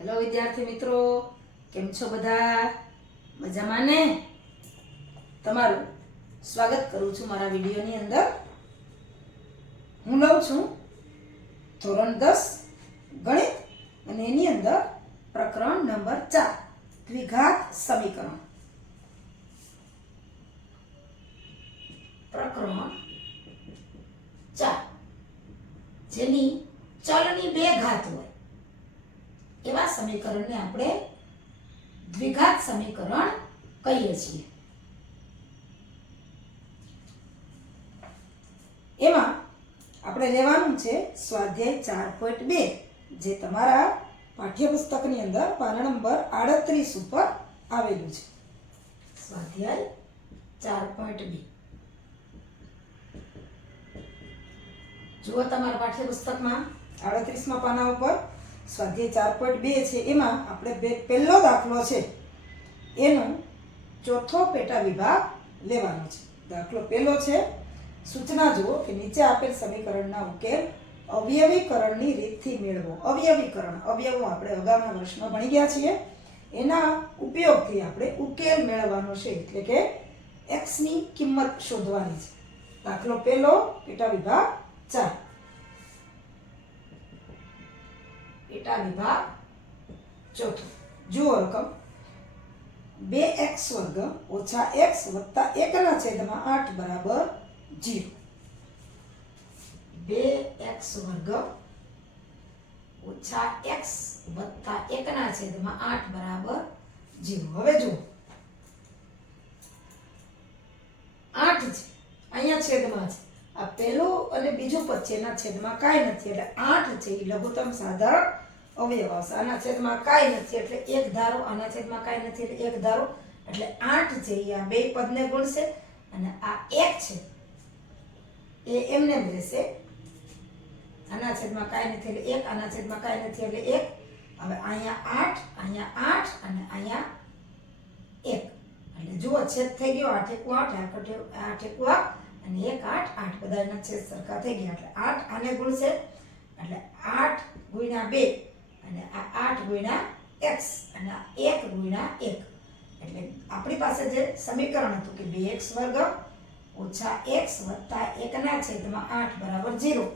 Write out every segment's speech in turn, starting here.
Hello વિદ્યાર્થી મિત્રો, કેમ છો બધા? મજામાં ને? તમારું સ્વાગત કરું છું મારા વિડીયોની અંદર. હું લઉં છું ધોરણ 10 ગણિત અને એની અંદર પ્રકરણ નંબર 4 દ્વિઘાત સમીકરણ. પ્રકરણ 4 જેની ચલની બે ઘાત હોય એવા સમીકરણને આપણે દ્વિઘાત સમીકરણ કહીએ છીએ. એમાં આપણે લેવાનું છે સ્વાધ્યાય 4.2 જે તમારા પાઠ્યપુસ્તકની અંદર પાના નંબર 38 ઉપર આવેલું છે. સ્વાધ્યાય 4.2 જુઓ તમારા પાઠ્યપુસ્તકમાં 38માં પાના ઉપર સ્વાધ્યાય 4.2 છે. એમાં આપણે પહેલો દાખલો છે એનો ચોથો પેટા વિભાગ લેવાનો છે. દાખલો પહેલો છે. સૂચના જુઓ કે નીચે આપેલ સમીકરણના ઉકેલ અવયવીકરણની રીતથી મેળવો. અવયવીકરણ, અવયવો આપણે અગાઉના વર્ષમાં ભણી ગયા છીએ. એના ઉપયોગથી આપણે ઉકેલ મેળવવાનો છે, એટલે કે x ની કિંમત શોધવાની છે. દાખલો પહેલો પેટા વિભાગ 4. પેટા વિભાગ ચોથો. જુઓ રકમ 2x વર્ગ ઓછા x વત્તા 1/8 બરાબર 0. 2x વર્ગ ઓછા x વત્તા 1/8 બરાબર 0. હવે જુઓ 8 છે, અહીંયા છેદમાં છે. આ પહેલું અને બીજું પદ છે, એના છેદમાં કાંઈ નથી એટલે 8 છે એ લઘુત્તમ સાધારણ અવયવ આવશે. આના છેદમાં કાંઈ નથી એટલે એક ધારો, આના છેદમાં કાંઈ નથી એટલે એક ધારો, એટલે 8 છે એ આ બે પદને ગુણશે અને આ 1 છે એ એમને જ રહેશે. આના છેદમાં કાંઈ નથી એટલે 1, આના છેદમાં કાંઈ નથી એટલે 1. હવે અહીંયા 8, અહીંયા 8 અને અહીંયા 1 એટલે જુઓ છેદ થઈ ગયો 8 × 8, 8 × 8 અને 1 8 8 બધાના છેદ સરખા થઈ ગયા એટલે 8 આને ગુણશે એટલે 8 × 2 અને આ 8 × x અને આ 1 × 1 એટલે આપણી પાસે જે સમીકરણ હતું કે 2x વર્ગ ઓછા x વત્તા 1/8 બરાબર 0.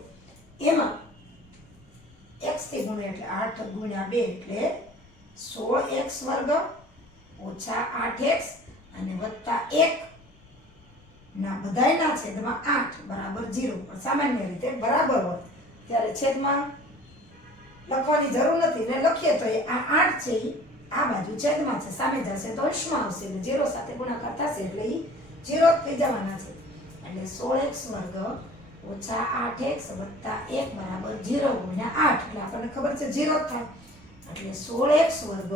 એમાં x થી ગુણ્યા એટલે 8 × 2 એટલે 16x વર્ગ ઓછા 8x અને વત્તા 1 ના બધાયના છેદમાં 8 બરાબર 0. પણ સામાન્ય રીતે બરાબર હોય ત્યારે છેદમાં લખવાની જરૂર નથી ને લખીએ તો આ 8 છે એ આ બાજુ છેદમાં છે, સામે જશે તો અંશમાં આવશે એટલે 0 સાથે ગુણાકાર થશે એટલે એ 0 થઈ જવાના છે. એટલે 16x વર્ગ ઓછા 8x વત્તા 1 બરાબર 0 × 8 એટલે આપણને ખબર છે 0 થાય એટલે 16x વર્ગ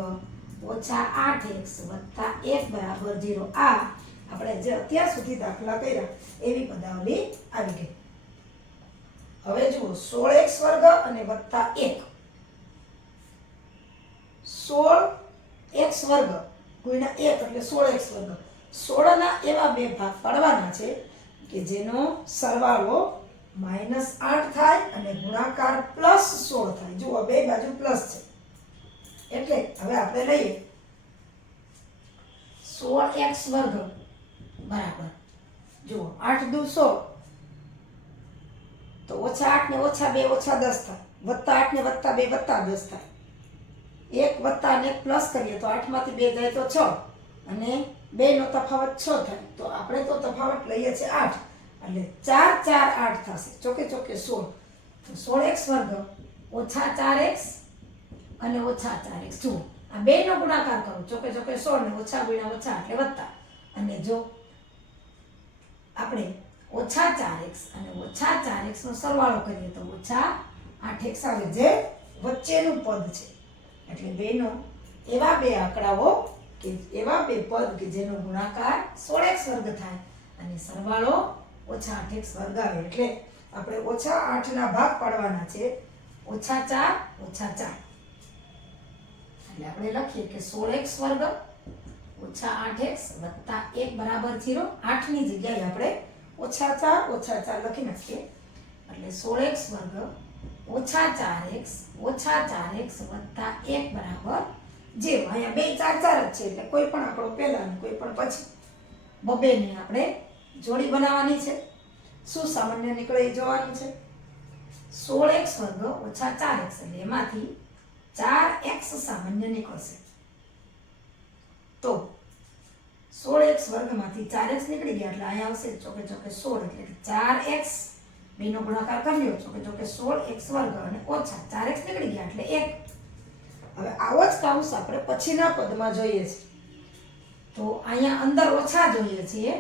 ઓછા 8x વત્તા 1 બરાબર 0. આ આપણે જે અત્યાર સુધી દાખલા કર્યા એવી પદાવલી આવી ગઈ. હવે જુઓ 16x વર્ગ અને વત્તા 1, 16x વર્ગ ગુણ્યા 1 એટલે 16x વર્ગ. 16 ના એવા બે ભાગ પાડવાના છે કે જેનો સરવાળો -8 થાય અને ગુણાકાર +16 થાય. જુઓ બે બાજુ પ્લસ છે એટલે હવે આપણે લઈએ 16x વર્ગ બરાબર જુઓ 8 દુ 16 તો ઓછા 8 ને ઓછા 2 ઓછા 10 થાય, વત્તા 8 ને વત્તા 2 વત્તા 10 થાય. 1 વત્તા અને 1 પ્લસ કરીએ તો 8 માંથી 2 જાય તો 6 અને 2 નો તફાવત 6 થાય. તો આપણે તો તફાવત લઈએ છીએ 8 એટલે 4 4 8 થશે, ચોકે ચોકે 16. તો 16x વર્ગ ઓછા 4x અને ઓછા 4x. જુઓ આ બે નો ગુણાકાર કરો, ચોકે ચોકે 16 ને ઓછા ગુણ્યા ઓછા એટલે વત્તા. અને જો આપણે ઓછા 4x અને ઓછા 4x નો સરવાળો કરીએ તો ઓછા 8x આવે જે વચ્ચેનું પદ છે. એટલે બેનો એવા બે આંકડાઓ કે એવા બે પદ કે જેનો ગુણાકાર 16x વર્ગ થાય અને સરવાળો ઓછા 8x વર્ગ આવે. એટલે આપણે ઓછા 8 ના ભાગ પાડવાના છે ઓછા 4 ઓછા 4. એટલે આપણે લખીએ કે 16x વર્ગ ઓછા 8x વત્તા 1 બરાબર 0. 8 ની જગ્યાએ આપણે ઓછા 4 લખી નાખીએ એટલે 16x વર્ગ ઓછા 4x વત્તા 1 બરાબર 0. અહીંયા બે 4 4 જ છે એટલે કોઈ પણ આંકડો પહેલા અને કોઈ પણ પછી બબેની આપણે જોડી બનાવવાની છે. શું સામાન્ય નીકળે એ જોવાનું છે. 16x વર્ગ ઓછા 4x એટલે એમાંથી 4x સામાન્ય નીકળશે. તો 16x વર્ગમાંથી 4x નીકળી ગયા એટલે અહીંયા આવશે ચોકે ચોકે 16 એટલે 4x બેનો ગુણાકાર કર્યો ચોકે ચોકે 16x વર્ગ અને ઓછા 4x નીકળી ગયા એટલે 1. હવે આવો જ કાઉન્સ આપણે પછીના પદમાં જોઈએ છે. તો અહીંયા અંદર ઓછા જોઈએ છીએ.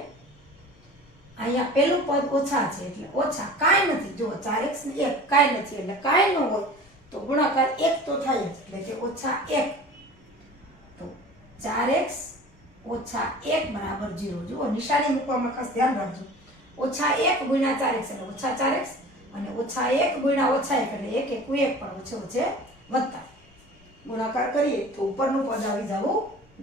અહીંયા પેલું પદ ઓછા છે એટલે ઓછા કાંઈ નથી. જો 4x ને 1 કાંઈ નથી એટલે કાંઈ ન હોય તો ગુણાકાર 1 તો થાય જ એટલે કે ઓછા 1. તો 4x ઓછા 1 બરાબર 0. જુઓ નિશાની મૂકવામાં ખાસ ધ્યાન રાખજો. ઓછા 1 ગુણ્યા 4x એટલે ઓછા 4x અને ઓછા 1 ગુણ્યા ઓછા 1 એટલે 1 1 પણ ઓછે ઓછે વત્તા ગુણાકાર કરીએ તો ઉપરનું પદ આવી જવું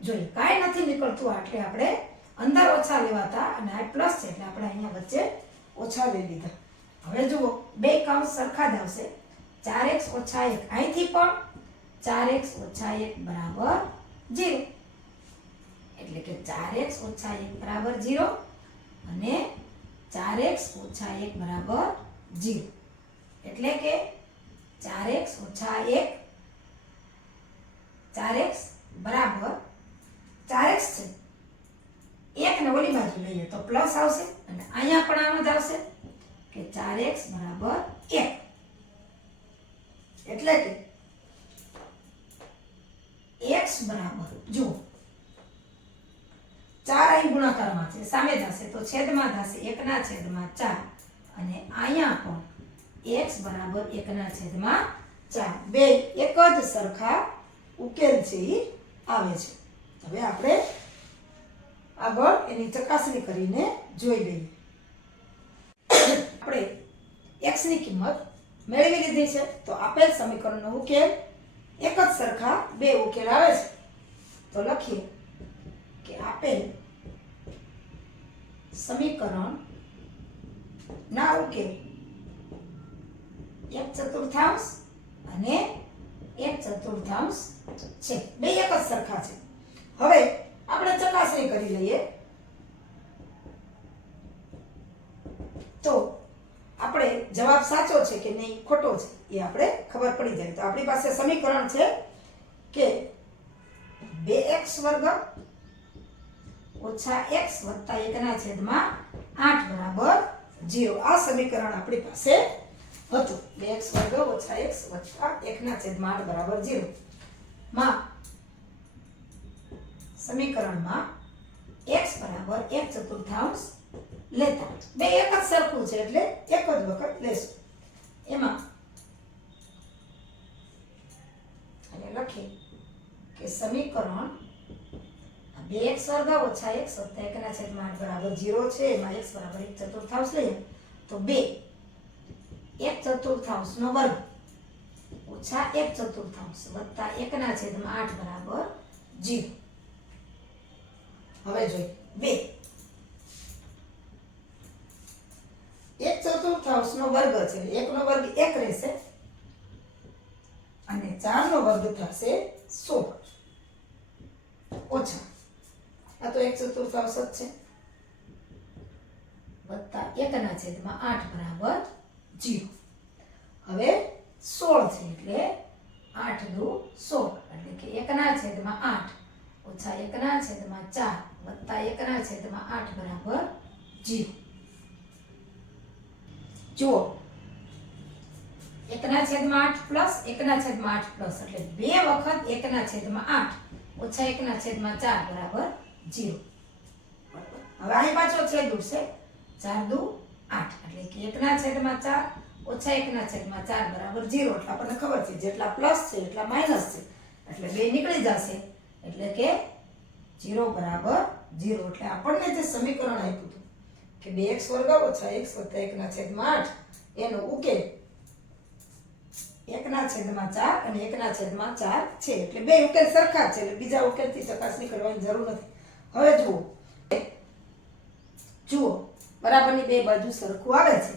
જોઈએ. કાંઈ નથી નીકળતું એટલે આપણે અંદર ઓછા લેવાતા અને આ પ્લસ છે એટલે આપણે અહીંયા વચ્ચે ઓછા લઈ લીધા. હવે જુઓ બે કાઉન્સ સરખા જ આવશે. 4x ઓછા 1 અહીંથી પણ 4x ઓછા 1 બરાબર 0 એટલે કે 4x ઓછા 1 બરાબર 0 અને 4x ઓછા 1 બરાબર 0 એટલે કે 4x ઓછા 1 4x બરાબર 4x છે 1 ને ઓલી બાજુ લઈએ તો પ્લસ આવશે અને અહીંયા પણ આમ જ આવશે કે 4x બરાબર 1 એટલે કે x બરાબર જુઓ 4 અહીં ગુણાકારમાં છે સામે થશે તો છેદમાં થશે 1 ના છેદમાં 4 અને અહીંયા પણ x બરાબર 1 ના છેદમાં 4 બે એક જ સરખા ઉકેલ છે એ આવે છે. હવે આપણે આગળ એની ચકાસણી કરીને જોઈ લઈએ. આપણે x ની કિંમત મેળવી લીધી છે તો આપેલ સમીકરણનો ઉકેલ એક જ સરખા બે ઉકેલ આવે છે. તો લખીએ કે આપેલ સમીકરણ ના ઉકેલ 1/4 અને 1/4 છે. બે એક જ સરખા છે. હવે આપણે ચકાસણી કરી લઈએ તો આપણે જવાબ સાચો છે કે નહીં ખોટો છે એ આપણે ખબર પડી જાય. તો આપણી પાસે સમીકરણ છે કે 2x વર્ગ ઓછા x વત્તા 1 ના છેદમાં 8 બરાબર 0. આ સમીકરણ આપણી પાસે હતું. 2x વર્ગ ઓછા x વત્તા 1 ના છેદમાં 8 બરાબર 0 માં સમીકરણમાં x બરાબર 1/4 લેતા બે એક જ સરખું છે એટલે એક જ વખત લેશું. એમાં અને લખીએ કે સમીકરણ 2x વર્ગ ઓછા x વત્તા 1 ના છેદમાં 8 બરાબર 0 છે. એમાં x બરાબર 1/4 લઈએ તો 2 1/4 નો વર્ગ ઓછા 1/4 વત્તા 1 ના છેદમાં 8 બરાબર 0. હવે જોઈએ 2 1/4 નો વર્ગ છે 1 નો વર્ગ 1 રહેશે અને 4 નો વર્ગ થશે 16 ઓછા આ તો 1/4 જ છે વત્તા 1 ના છેદમાં 8 બરાબર 0. હવે 16 છે એટલે 8 દુ 16 એટલે કે 1 ના છેદમાં 8 ઓછા 1 ના છેદમાં 4 વત્તા 1 ના છેદમાં 8 બરાબર 0. જુઓ 1 ના છેદમાં 8 પ્લસ 1 ના છેદમાં 8 પ્લસ એટલે બે વખત 1 ના છેદમાં 8 ઓછા 1 ના છેદમાં 4 બરાબર 0. હવે અહીં પાછો છેદ ઉડશે 4 દુ 8 એટલે કે 1 ના છેદમાં 4 ઓછા 1 ના છેદમાં 4 બરાબર 0. એટલે આપણને ખબર છે જેટલા પ્લસ છે એટલા માઇનસ છે એટલે બે નીકળી જશે એટલે કે 0 બરાબર 0. એટલે આપણને જે સમીકરણ આપ્યું હતું કે 2x વર્ગ ઓછા x વત્તા 1 ના છેદમાં 8 એનો ઉકેલ 1 ના છેદમાં 4 અને 1 ના છેદમાં 4 છે. એટલે બે ઉકેલ સરખા છે એટલે બીજા ઉકેલથી ચકાસણી કરવાની જરૂર નથી. હવે જુઓ બરાબરની બે બાજુ સરખું આવે છે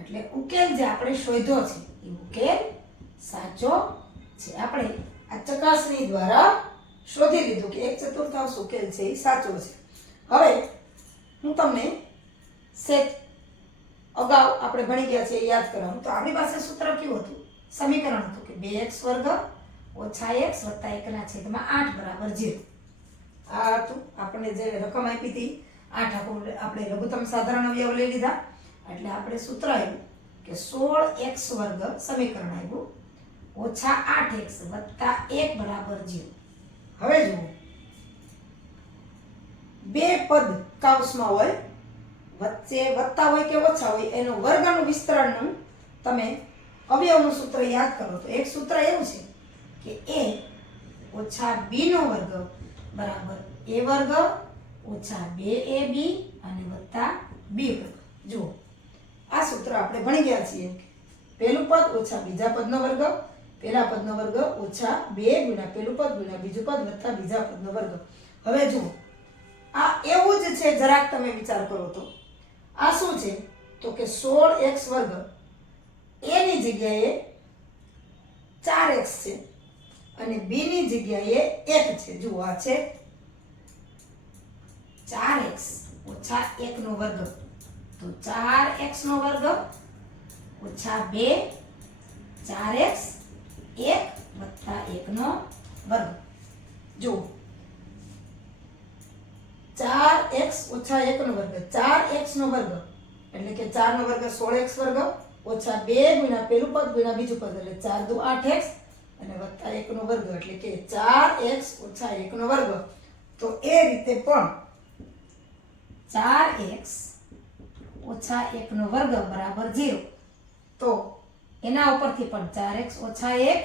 એટલે ઉકેલ જે આપણે શોધ્યો છે એ ઉકેલ સાચો છે. આપણે આ ચકાસણી દ્વારા શોધી લીધું કે 1/4 ઉકેલ છે એ સાચો છે. હવે હું તમને સેટ અગાઉ આપણે ભણી ગયા છે એ યાદ કરાવું. તો આપણી પાસે સૂત્ર કેવું હતું, સમીકરણ હતું કે 2x વર્ગ ઓછા x વત્તા 1/8 બરાબર 0. આ હતું આપણને જે રકમ આપી હતી 8 આપણે લઘુત્તમ સાધારણ અવયવ લઈ લીધા એટલે આપણે સૂત્ર આવ્યું કે 16x વર્ગ સમીકરણ આવ્યું ઓછા 8x વત્તા 1 બરાબર 0. હવે જુઓ બે પદ કૌંસમાં હોય, વચ્ચે વત્તા હોય કે ઓછા હોય એનો વર્ગનું વિસ્તરણનું તમે અવયવનું સૂત્ર યાદ કરો તો એક સૂત્ર એવું છે કે a ઓછા b નો વર્ગ બરાબર a વર્ગ ઓછા 2ab અને વત્તા b વર્ગ. જુઓ આ સૂત્ર આપણે ભણી ગયા છીએ. પહેલું પદ ઓછા બીજા પદનો વર્ગ, પહેલા પદનો વર્ગ ઓછા 2 ગુણ્યા પહેલું પદ ગુણ્યા બીજું પદ વત્તા બીજા પદનો વર્ગ. હવે જુઓ આ એવું જ છે, જરાક તમે વિચાર કરો તો આ શું છે તો કે 16x વર્ગ a ની જગ્યાએ 4x છે અને b ની જગ્યાએ 1 છે. જુઓ આ છે 4x ઓછા 1 નો વર્ગ, તો 4x નો વર્ગ ઓછા 2 4x 1 વત્તા 1 નો વર્ગ. જુઓ 4x ઓછા 1 નો વર્ગ, 4x નો વર્ગ એટલે કે 4 નો વર્ગ 16x વર્ગ ઓછા 2 ગુણ્યા પહેલું પદ ગુણ્યા બીજું પદ એટલે 4 દુ 8x અને વત્તા 1 નો વર્ગ એટલે કે 4x ઓછા 1 નો વર્ગ. તો એ રીતે પણ 4x ઓછા 1 નો વર્ગ બરાબર 0. તો એના ઉપરથી પણ 4x ઓછા 1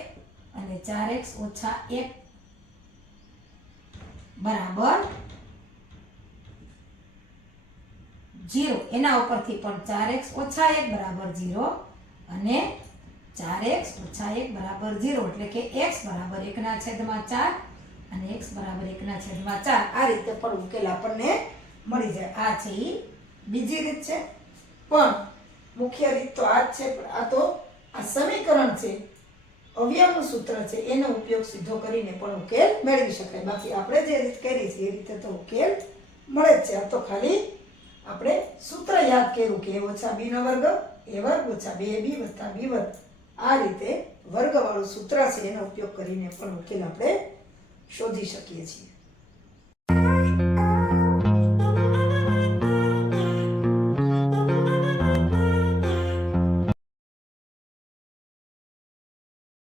અને 4x ઓછા 1 બરાબર 0. એના ઉપરથી પણ 4x ઓછા 1 બરાબર 0 અને 4x ઓછા 1 બરાબર 0 એટલે કે x બરાબર 1/4 અને x બરાબર 1/4. આ રીતે પણ ઉકેલ આપણને મળી જાય. આ છે ઈ બીજી રીત છે, પણ મુખ્ય રીત તો આ જ છે. પણ આ તો આ સમીકરણ છે, અવયવનું સૂત્ર છે, એનો ઉપયોગ સીધો કરીને પણ ઉકેલ મેળવી શકાય. બાકી આપણે જે રીત કરી છે એ રીતે તો ઉકેલ મળે જ છે. આ તો ખાલી આપણે સૂત્ર યાદ કર્યું કે a ઓછા b નો વર્ગ a વર્ગ ઓછા 2ab વત્તા b વર્ગ. આ રીતે વર્ગવાળું સૂત્ર છે એનો ઉપયોગ કરીને પણ ઉકેલ આપણે શોધી શકીએ છીએ.